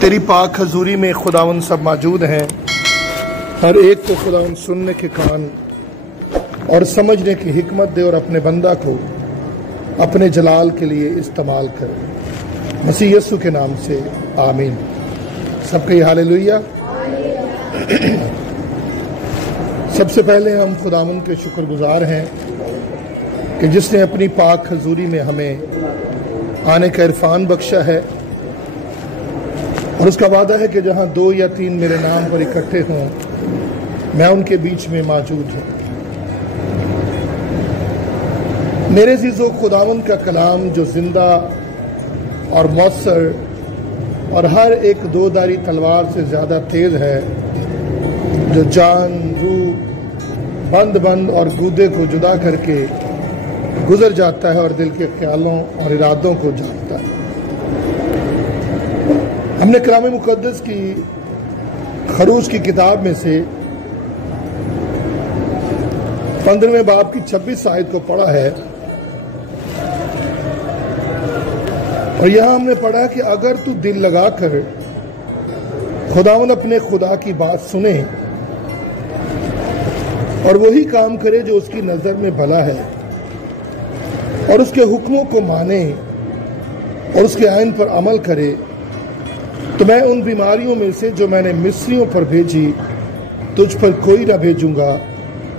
तेरी पाक हजूरी में खुदावन सब मौजूद हैं। हर एक को खुदावन सुनने के कान और समझने की हिकमत दे और अपने बंदा को अपने जलाल के लिए इस्तेमाल कर। मसीह यीशु के नाम से आमीन। सबके हालेलुया। सबसे पहले हम खुदावन के शुक्रगुजार हैं कि जिसने अपनी पाक हजूरी में हमें आने का इरफान बख्शा है, और उसका वादा है कि जहां 2 या 3 मेरे नाम पर इकट्ठे हों, मैं उनके बीच में मौजूद हूं। मेरे अज़ीज़ों, खुदावंद का कलाम जो जिंदा और मौसर और हर एक दोधारी तलवार से ज्यादा तेज है, जो जान, रूह, बंद और गूदे को जुदा करके गुजर जाता है और दिल के ख्यालों और इरादों को जानता है। हमने कलाम मुकद्दस की खरूज की किताब में से 15वें बाब की 26 आयत को पढ़ा है, और यहां हमने पढ़ा कि अगर तू दिल लगाकर खुदावंद अपने खुदा की बात सुने और वही काम करे जो उसकी नजर में भला है, और उसके हुक्मों को माने और उसके आइन पर अमल करे, तो मैं उन बीमारियों में से जो मैंने मिस्रियों पर भेजी तुझ पर कोई ना भेजूंगा,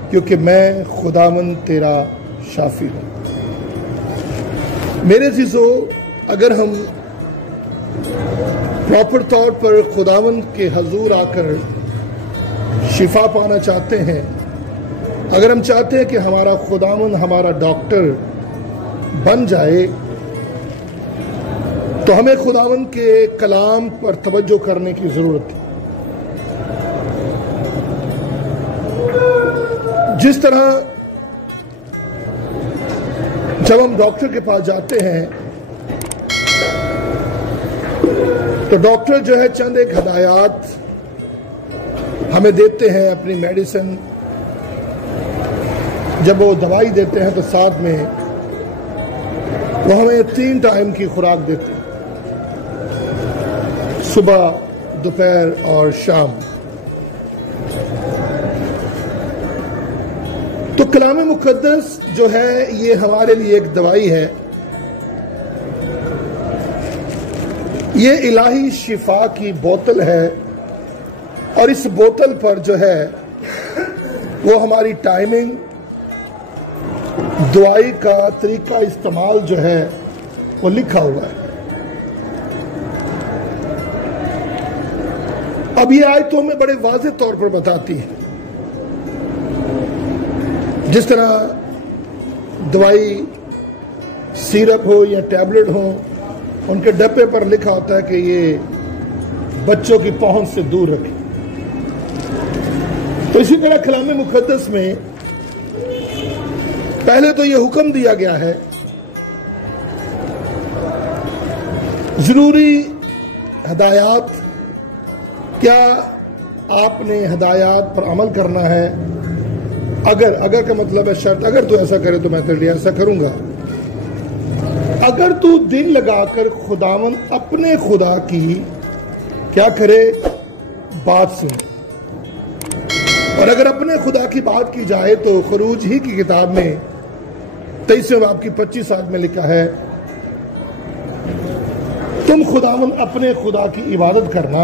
क्योंकि मैं खुदावंद तेरा शाफी हूं। मेरे अज़ीज़ों, अगर हम प्रॉपर तौर पर खुदावंद के हजूर आकर शिफा पाना चाहते हैं, अगर हम चाहते हैं कि हमारा खुदावंद हमारा डॉक्टर बन जाए, तो हमें खुदावंद के कलाम पर तवज्जो करने की जरूरत है। जिस तरह जब हम डॉक्टर के पास जाते हैं तो डॉक्टर जो है चंद एक हदायत हमें देते हैं अपनी मेडिसिन। जब वो दवाई देते हैं तो साथ में वो हमें 3 टाइम की खुराक देते हैं, सुबह, दोपहर और शाम। तो कलाम मुकद्दस जो है ये हमारे लिए एक दवाई है। ये इलाही शिफा की बोतल है, और इस बोतल पर जो है वो हमारी टाइमिंग, दवाई का तरीका इस्तेमाल जो है वो लिखा हुआ है। अब ये आयत हमें बड़े वाज़ेह तौर पर बताती है। जिस तरह दवाई सिरप हो या टैबलेट हो, उनके डब्बे पर लिखा होता है कि ये बच्चों की पहुंच से दूर रखें। तो इसी तरह कलाम मुकद्दस में पहले तो ये हुक्म दिया गया है, जरूरी हदायत, क्या आपने हदायत पर अमल करना है। अगर का मतलब है शर्त, अगर तू ऐसा करे तो मैं तेरे लिए ऐसा करूंगा। अगर तू दिल लगाकर खुदावंद अपने खुदा की क्या करे, बात सुने। और अगर अपने खुदा की बात की जाए तो खरूज ही की किताब में 23वें बाब की 25 आयत में लिखा है, तुम खुदावंद अपने खुदा की इबादत करना,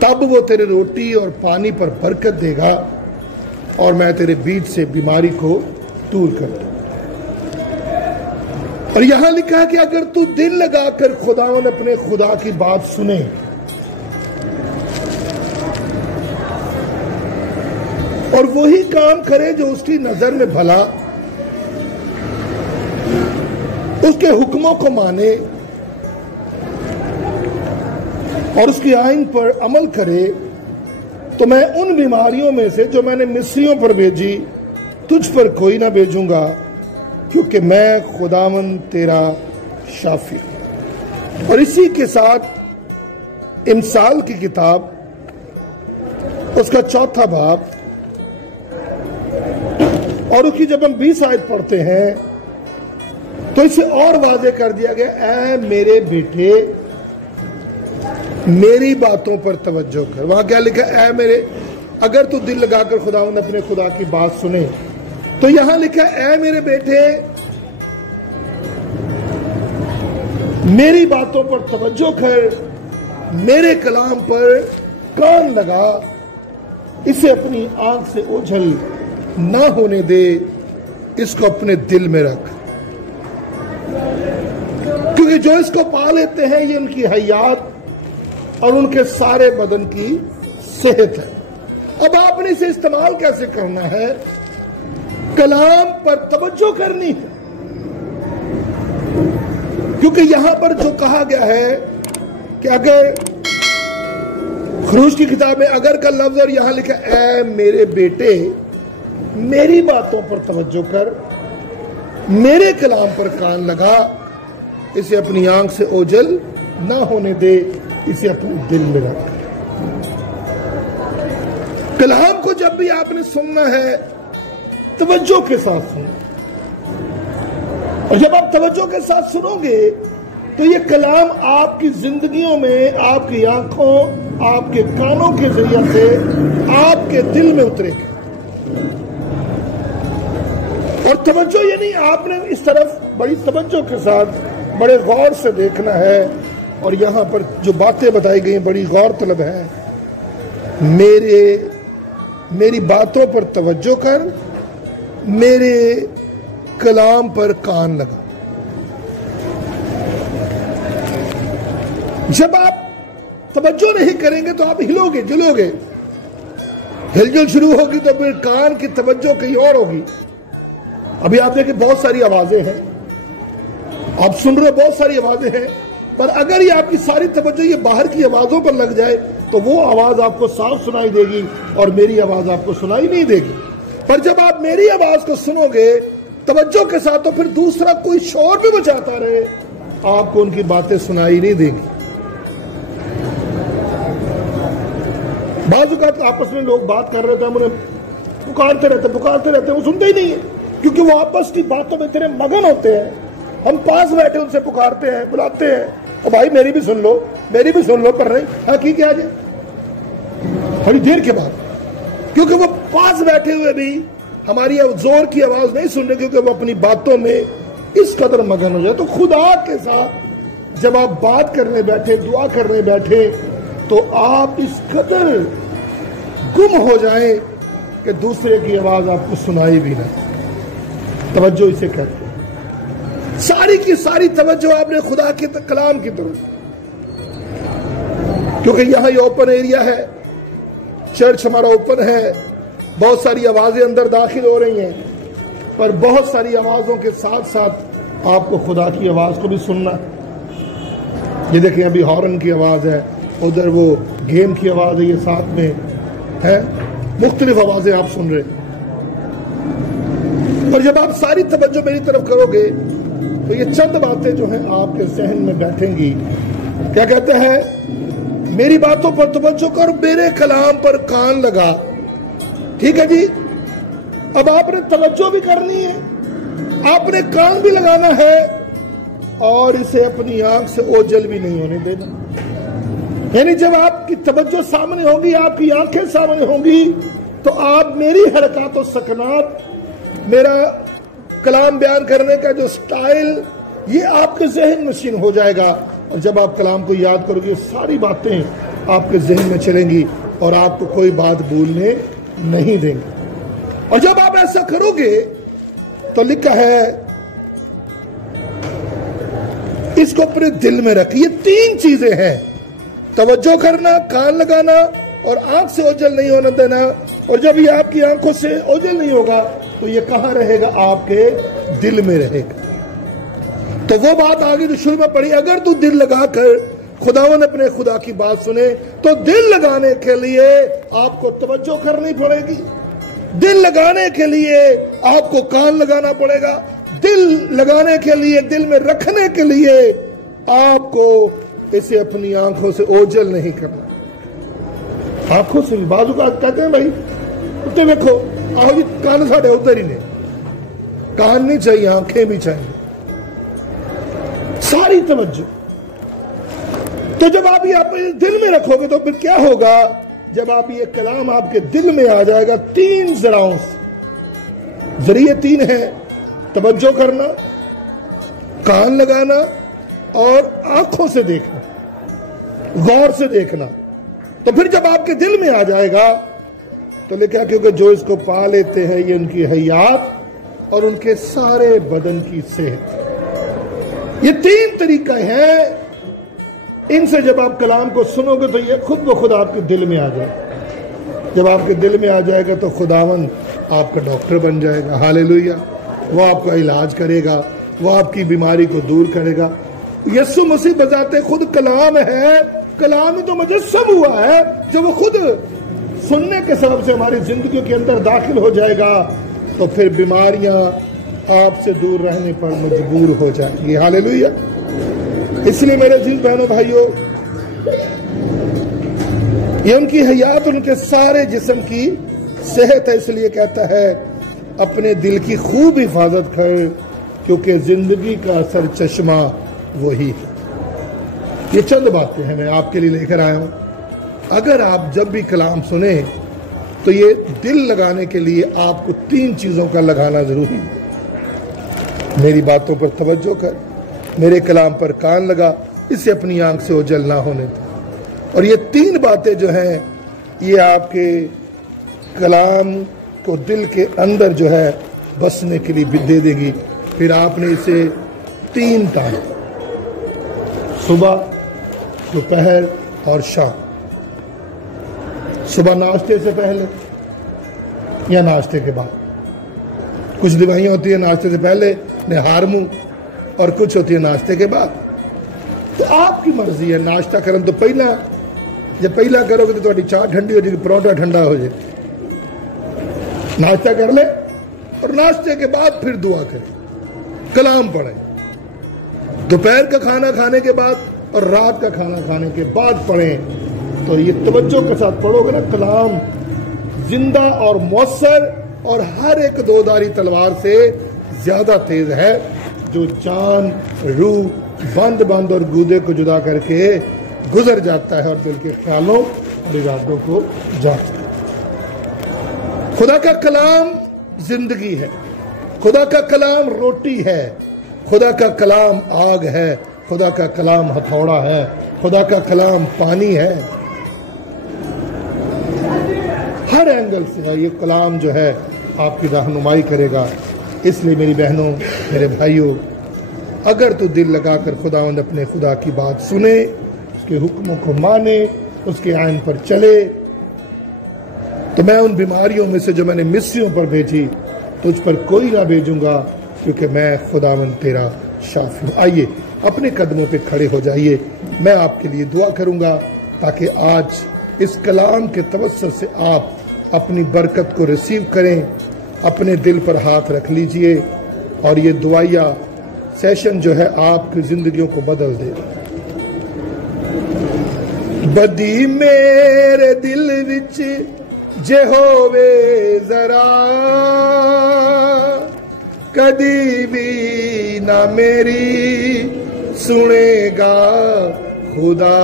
तब वो तेरे रोटी और पानी पर बरकत देगा, और मैं तेरे बीच से बीमारी को दूर कर दूं। और यहां लिखा है कि अगर तू दिल लगाकर खुदावंद अपने खुदा की बात सुने, और वही काम करे जो उसकी नजर में भला, उसके हुक्मों को माने और उसकी आइन पर अमल करे, तो मैं उन बीमारियों में से जो मैंने मिस्रियों पर भेजी तुझ पर कोई ना भेजूंगा, क्योंकि मैं खुदावंद तेरा शाफी। और इसी के साथ इमसाल की किताब उसका 4था बाब और उसकी जब हम 20 आयत पढ़ते हैं तो इसे और वादे कर दिया गया, ऐ मेरे बेटे मेरी बातों पर तवज्जो कर। वहां क्या लिखा है? मेरे, अगर तू दिल लगाकर खुदावंद अपने खुदा की बात सुने, तो यहां लिखा है मेरे बेटे मेरी बातों पर तवज्जो कर, मेरे कलाम पर कान लगा, इसे अपनी आंख से ओझल ना होने दे, इसको अपने दिल में रख, क्योंकि जो इसको पा लेते हैं ये उनकी हयात और उनके सारे बदन की सेहत है। अब आपने इसे इस्तेमाल कैसे करना है? कलाम पर तवज्जो करनी है, क्योंकि यहां पर जो कहा गया है कि अगर खरूज की किताब में अगर का लफ्ज और यहां लिखा ऐ मेरे बेटे मेरी बातों पर तवज्जो कर, मेरे कलाम पर कान लगा, इसे अपनी आंख से ओझल ना होने दे, इसे अपने दिल में रख। कलाम को जब भी आपने सुनना है तवज्जो के साथ सुनो, और जब आप तवज्जो के साथ सुनोगे तो ये कलाम आपकी जिंदगियों में, आपकी आंखों, आपके कानों के जरिए से आपके दिल में उतरेगा। और तवज्जो यानी आपने इस तरफ बड़ी तवज्जो के साथ बड़े गौर से देखना है, और यहां पर जो बातें बताई गई बड़ी गौर तलब है। मेरी बातों पर तवज्जो कर, मेरे कलाम पर कान लगा। जब आप तवज्जो नहीं करेंगे तो आप हिलोगे जुलोगे, हिलजुल शुरू होगी तो फिर कान की तवज्जो कहीं और होगी। अभी आप देखिए बहुत सारी आवाजें हैं, आप सुन रहे बहुत सारी आवाजें हैं, पर अगर ये आपकी सारी तवज्जो ये बाहर की आवाजों पर लग जाए तो वो आवाज आपको साफ सुनाई देगी और मेरी आवाज आपको सुनाई नहीं देगी। पर जब आप मेरी आवाज को सुनोगे तवज्जो के साथ, तो फिर दूसरा कोई शोर भी बजाता रहे, आपको उनकी बातें सुनाई नहीं देंगी। बाजू का आपस में लोग बात कर रहे थे, हम उन्हें पुकारते रहते, वो सुनते ही नहीं है, क्योंकि वो आपस की बातों में इतने मगन होते हैं। हम पास बैठे उनसे पुकारते हैं, बुलाते हैं, और भाई मेरी भी सुन लो, पर नहीं हकीकत क्या है थोड़ी देर के बाद, क्योंकि वो पास बैठे हुए भी हमारी जोर की आवाज नहीं सुन रहे, क्योंकि वो अपनी बातों में इस कदर मगन हो जाए। तो खुदा के साथ जब आप बात करने बैठे, दुआ करने बैठे, तो आप इस कदर गुम हो जाए कि दूसरे की आवाज आपको सुनाई भी ना। तवज्जो इसे कहते हैं। सारी की सारी तवज्जो आपने खुदा के कलाम की तरफ, क्योंकि यहां ये ओपन एरिया है, चर्च हमारा ओपन है, बहुत सारी आवाजें अंदर दाखिल हो रही हैं, पर बहुत सारी आवाजों के साथ साथ आपको खुदा की आवाज को भी सुनना है। ये देखिए अभी हॉर्न की आवाज है, उधर वो गेम की आवाज है, ये साथ में है, मुख्तलिफ आवाजें आप सुन रहे हैं। और जब आप सारी तवज्जो मेरी तरफ करोगे तो ये चंद बातें जो हैं आपके जहन में बैठेंगी। क्या कहते हैं? मेरी बातों पर तवज्जो कर, मेरे कलाम पर कान लगा। ठीक है जी, अब आपने तवज्जो भी करनी है, आपने कान भी लगाना है, और इसे अपनी आंख से ओझल भी नहीं होने देना। यानी जब आपकी तवज्जो सामने होगी, आपकी आंखें सामने होंगी, तो आप मेरी हरकत और सकनात, मेरा कलाम बयान करने का जो स्टाइल, ये आपके जहन नशीन हो जाएगा। और जब आप कलाम को याद करोगे, सारी बातें आपके जहन में चलेंगी और आपको कोई बात भूलने नहीं देंगे। और जब आप ऐसा करोगे तो लिखा है इसको अपने दिल में रख। ये तीन चीजें हैं, तवज्जो करना, कान लगाना और आंख से ओझल नहीं होने देना। और जब ये आपकी आंखों से ओझल नहीं होगा तो ये कहां रहेगा? आपके दिल में रहेगा। तो वो बात आगे जो शुरू में पड़ी, अगर तू दिल लगाकर खुदावन अपने खुदा की बात सुने, तो दिल लगाने के लिए आपको तवज्जो करनी पड़ेगी, दिल लगाने के लिए आपको कान लगाना पड़ेगा, दिल लगाने के लिए, दिल में रखने के लिए आपको इसे अपनी आंखों से ओझल नहीं करना। आंखों से भी बाजू का कहते हैं भाई उतने देखो, आओ जी कान साढ़े उधर ही ने, कान नहीं चाहिए, आंखें भी चाहिए, सारी तवज्जो। तो जब आप ये अपने दिल में रखोगे तो फिर क्या होगा? जब आप ये कलाम आपके दिल में आ जाएगा, 3 जराओं से, जरिए 3 है, तवज्जो करना, कान लगाना और आंखों से देखना, गौर से देखना। तो फिर जब आपके दिल में आ जाएगा तो लिखा, क्योंकि जो इसको पा लेते हैं ये उनकी हयात और उनके सारे बदन की सेहत। ये 3 तरीका है, इनसे जब आप कलाम को सुनोगे तो ये खुद ब खुद आपके दिल में आ जाए। जब आपके दिल में आ जाएगा तो खुदावन आपका डॉक्टर बन जाएगा। हालेलुया। वो आपका इलाज करेगा, वो आपकी बीमारी को दूर करेगा। यीशु मसीह बजाते खुद कलाम है, कलाम तो मुजस्सम हुआ है, जो वो खुद सुनने के सबब से हमारी जिंदगी के अंदर दाखिल हो जाएगा तो फिर बीमारियां आपसे दूर रहने पर मजबूर हो जाएंगी। हालेलुया। इसलिए मेरे जीन बहनों भाइयों, ये उनकी हयात, उनके सारे जिस्म की सेहत है। इसलिए कहता है अपने दिल की खूब हिफाजत कर, क्योंकि जिंदगी का असर चश्मा वही है। ये चंद बातें हैं मैं आपके लिए लेकर आया हूं। अगर आप जब भी कलाम सुने तो ये दिल लगाने के लिए आपको 3 चीजों का लगाना जरूरी है। मेरी बातों पर तवज्जो कर, मेरे कलाम पर कान लगा, इससे अपनी आंख से ओझल ना होने दे। और ये 3 बातें जो हैं ये आपके कलाम को दिल के अंदर जो है बसने के लिए दे देगी। फिर आपने इसे 3 टाइम, सुबह, दोपहर और शाम, सुबह नाश्ते से पहले या नाश्ते के बाद। कुछ दवाइयां होती है नाश्ते से पहले, निहार मुंह, और कुछ होती है नाश्ते के बाद। तो आपकी मर्जी है। नाश्ता करन तो पहला, जब पहला करोगे तो थोड़ी चाय ठंडी हो जाएगी, परोठा ठंडा हो जाए। नाश्ता कर ले और नाश्ते के बाद फिर दुआ करें, कलाम पढ़ें। दोपहर का खाना खाने के बाद और रात का खाना खाने के बाद पढ़ें। तो ये तवज्जो के साथ पढ़ोगे ना, कलाम जिंदा और मौसर और हर एक 2धारी तलवार से ज्यादा तेज है, जो जान, रूह, बंद बंद और गूदे को जुदा करके गुजर जाता है और दिल के ख्यालों और इरादों को जांचता है। खुदा का कलाम जिंदगी है, खुदा का कलाम रोटी है, खुदा का कलाम आग है, खुदा का कलाम हथौड़ा है, खुदा का कलाम पानी है। हर एंगल से ये कलाम जो है आपकी रहनुमाई करेगा। इसलिए मेरी बहनों, मेरे भाइयों, अगर तू दिल लगाकर खुदावंद अपने खुदा की बात सुने, उसके हुक्मों को माने, उसके आइन पर चले, तो मैं उन बीमारियों में से जो मैंने मिस्रियों पर भेजी तुझ पर कोई ना भेजूंगा, क्योंकि मैं खुदावंद तेरा शाफी हूं। आइए अपने कदमों पे खड़े हो जाइए, मैं आपके लिए दुआ करूंगा ताकि आज इस कलाम के तवस्सुल से आप अपनी बरकत को रिसीव करें। अपने दिल पर हाथ रख लीजिए और ये दुआया सेशन जो है आपकी जिंदगियों को बदल दे। बदी मेरे दिल विच जे होवे जरा, कदी भी ना मेरी सुनेगा खुदा।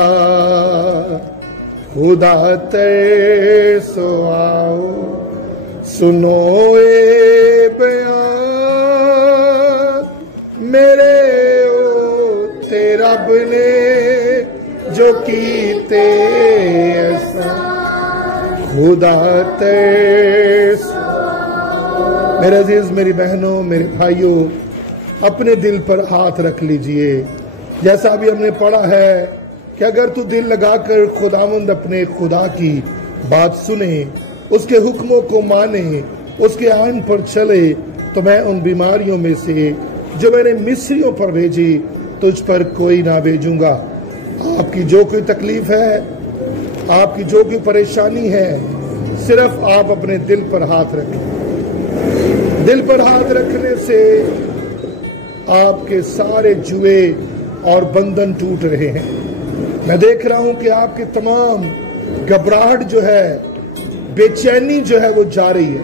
खुदा तरसो आओ सुनो ए बयान मेरे ओ ते रब ने जो कीते ऐसा। खुदा तरसो। मेरे अजीज, मेरी बहनों, मेरे भाइयों, अपने दिल पर हाथ रख लीजिए। जैसा अभी हमने पढ़ा है कि अगर तू दिल लगाकर खुदावंद अपने खुदा की बात सुने, उसके हुक्मों को माने, उसके आइन पर चले, तो मैं उन बीमारियों में से जो मैंने मिस्रियों पर भेजी तुझ पर कोई ना भेजूंगा। आपकी जो कोई तकलीफ है, आपकी जो कोई परेशानी है, सिर्फ आप अपने दिल पर हाथ रखें। दिल पर हाथ रखने से आपके सारे जुए और बंधन टूट रहे हैं। मैं देख रहा हूं कि आपके तमाम घबराहट जो है, बेचैनी जो है वो जा रही है।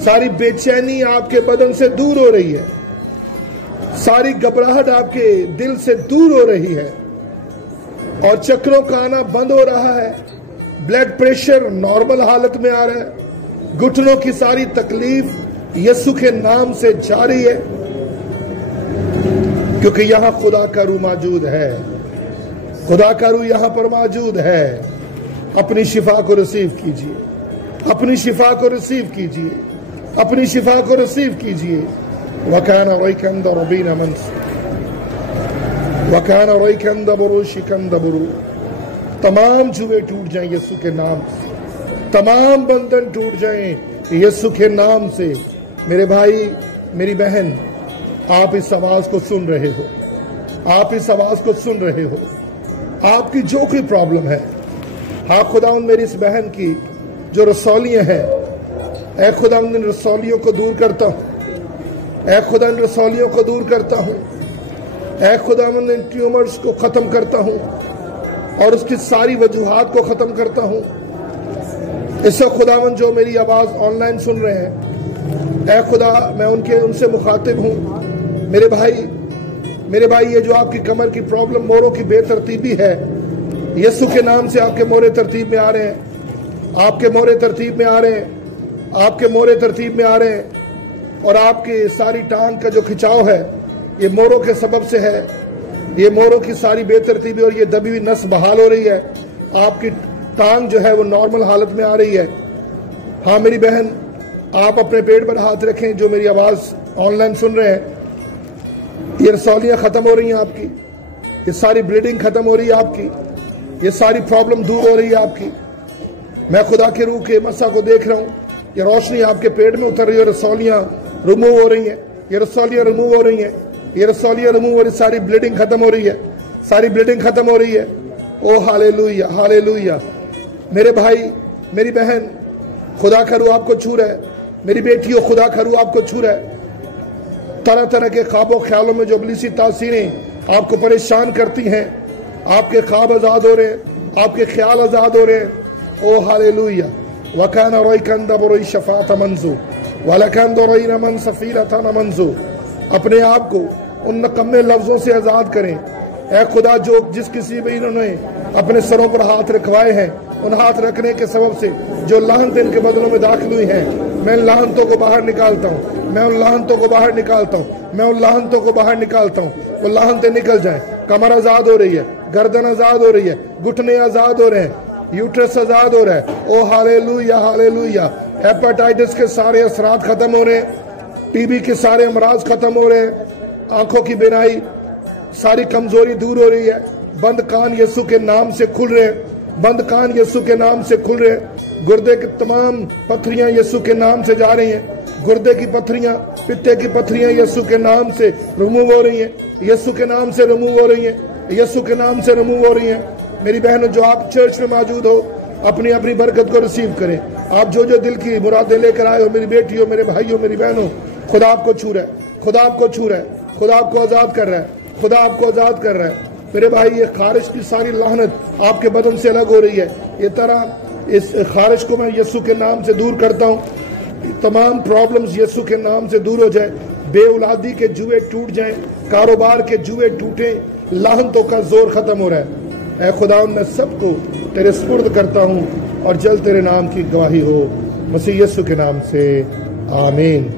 सारी बेचैनी आपके बदन से दूर हो रही है, सारी घबराहट आपके दिल से दूर हो रही है और चक्रों का आना बंद हो रहा है। ब्लड प्रेशर नॉर्मल हालत में आ रहा है। घुटनों की सारी तकलीफ यीशु के नाम से जा रही है, क्योंकि यहां खुदा का रूह मौजूद है। खुदा का रूह यहां पर मौजूद है। अपनी शिफा को रिसीव कीजिए, अपनी शिफा को रिसीव कीजिए, अपनी शिफा को रिसीव कीजिए। वकाना रोइकंद रबीना मंस वकाना रोइकंद बरुशिकंद बरु। तमाम जुए टूट जाएं यीशु के नाम से, तमाम बंधन टूट जाएं यीशु के नाम से। मेरे भाई, मेरी बहन, आप इस आवाज को सुन रहे हो, आप इस आवाज को सुन रहे हो। आपकी जो कोई प्रॉब्लम है, हाँ खुदावंद मेरी इस बहन की जो रसौलियां हैं, ऐ खुदावंद इन रसौलियों को दूर करता हूं। ऐ खुदा इन रसौलियों को दूर करता हूं। ऐ खुदावंद इन ट्यूमर्स को खत्म करता हूं और उसकी सारी वजूहात को खत्म करता हूं। इससे खुदावंद जो मेरी आवाज ऑनलाइन सुन रहे हैं, ऐ खुदा मैं उनसे मुखातिब हूं। मेरे भाई, ये जो आपकी कमर की प्रॉब्लम, मोरों की बेतरतीबी है, यीशु के नाम से आपके मोरे तरतीब में आ रहे हैं। आपके मोरे तरतीब में आ रहे हैं। आपके मोरे तरतीब में आ रहे हैं। और आपकी सारी टांग का जो खिंचाव है, ये मोरों के सबब से है। ये मोरों की सारी बेतरतीबी और ये दबी हुई नस बहाल हो रही है। आपकी टांग जो है वो नॉर्मल हालत में आ रही है। हाँ मेरी बहन, आप अपने पेट पर हाथ रखें जो मेरी आवाज ऑनलाइन सुन रहे हैं। ये रसौलियां खत्म हो रही हैं आपकी, ये सारी ब्लीडिंग खत्म हो रही है आपकी, ये सारी प्रॉब्लम दूर हो रही है आपकी। मैं खुदा के रूह के मसा को देख रहा हूं। ये रोशनी आपके पेट में उतर रही है, रसौलियां रिमूव हो रही हैं, ये रसौलियां रिमूव हो रही हैं, ये रसौलियां रिमूव हो रही, सारी ब्लीडिंग खत्म हो रही है, सारी ब्लीडिंग खत्म हो रही है। ओ हालेलुया, हालेलुया। मेरे भाई, मेरी बहन, खुदा का रूह आपको छू रहा है। मेरी बेटियों, खुदा का रूह आपको छू रहा है। तरह तरह के ख्वाबों ख्यालों में जो इब्लीसी तासीरें आपको परेशान करती हैं, आपके ख्वाब आजाद हो रहे हैं, आपके ख्याल आजाद हो रहे हैं। ओ हालेलुया। वकाना रोइकंद बरोई शफात मंजू वलकंद रोई नमन सफीरता नमंजू। अपने आप को उन नकम्मे लफ्जों से आजाद करें। ऐ खुदा, जो जिस किसी भी इन्होंने अपने सरों पर हाथ रखवाए हैं, उन हाथ रखने के सबब से जो लाहनत इनके बदलों में दाखिल हुई हैं, मैं उन लाहनतों को बाहर निकालता हूँ। मैं उन लाहनतों को बाहर निकालता हूँ। मैं उन लाहनतों को बाहर निकालता हूँ। वो लाहनतें निकल जाएं। कमर आजाद हो रही है, गर्दन आजाद हो रही है, घुटने आजाद हो रहे हैं, यूट्रस आजाद हो रहा है। ओ हालेलुया, हालेलुया। हेपेटाइटिस के सारे असरात खत्म हो रहे हैं, टीबी के सारे अमराज खत्म हो रहे हैं, आंखों की बीनाई, सारी कमजोरी दूर हो रही है। बंद कान यीशु के नाम से खुल रहे हैं, बंद कान यीशु के नाम से खुल रहे हैं। गुर्दे की तमाम पथरियां यीशु के नाम से जा रही हैं। गुर्दे की पथरियां, पित्ते की पथरियां यीशु के नाम से रिमूव हो रही हैं, यीशु के नाम से रिमूव हो रही हैं, यीशु के नाम से रिमूव हो रही हैं। मेरी बहनों, जो आप चर्च में मौजूद हो, अपनी अपनी बरकत को रिसीव करें। आप जो जो दिल की मुरादें लेकर आए हो, मेरी बेटियों, मेरे भाइयों, मेरी बहनों, खुदा आपको छू रहा है, खुदा आपको छू रहा है, खुदा आपको आजाद कर रहा है, खुदा आपको आजाद कर रहा है। मेरे भाई, ये खारिश की सारी लाहनत आपके बदन से अलग हो रही है। ये तरह इस खारिश को मैं यीशु के नाम से दूर करता हूँ। तमाम प्रॉब्लम्स यीशु के नाम से दूर हो जाए। बेऔलादी के जुए टूट जाएं, कारोबार के जुए टूटे, लाहनतों का जोर खत्म हो रहा है। ऐ खुदा, मैं सबको तेरे सुपुर्द करता हूँ और जल्द तेरे नाम की गवाही हो, मसीह यीशु के नाम से, आमीन।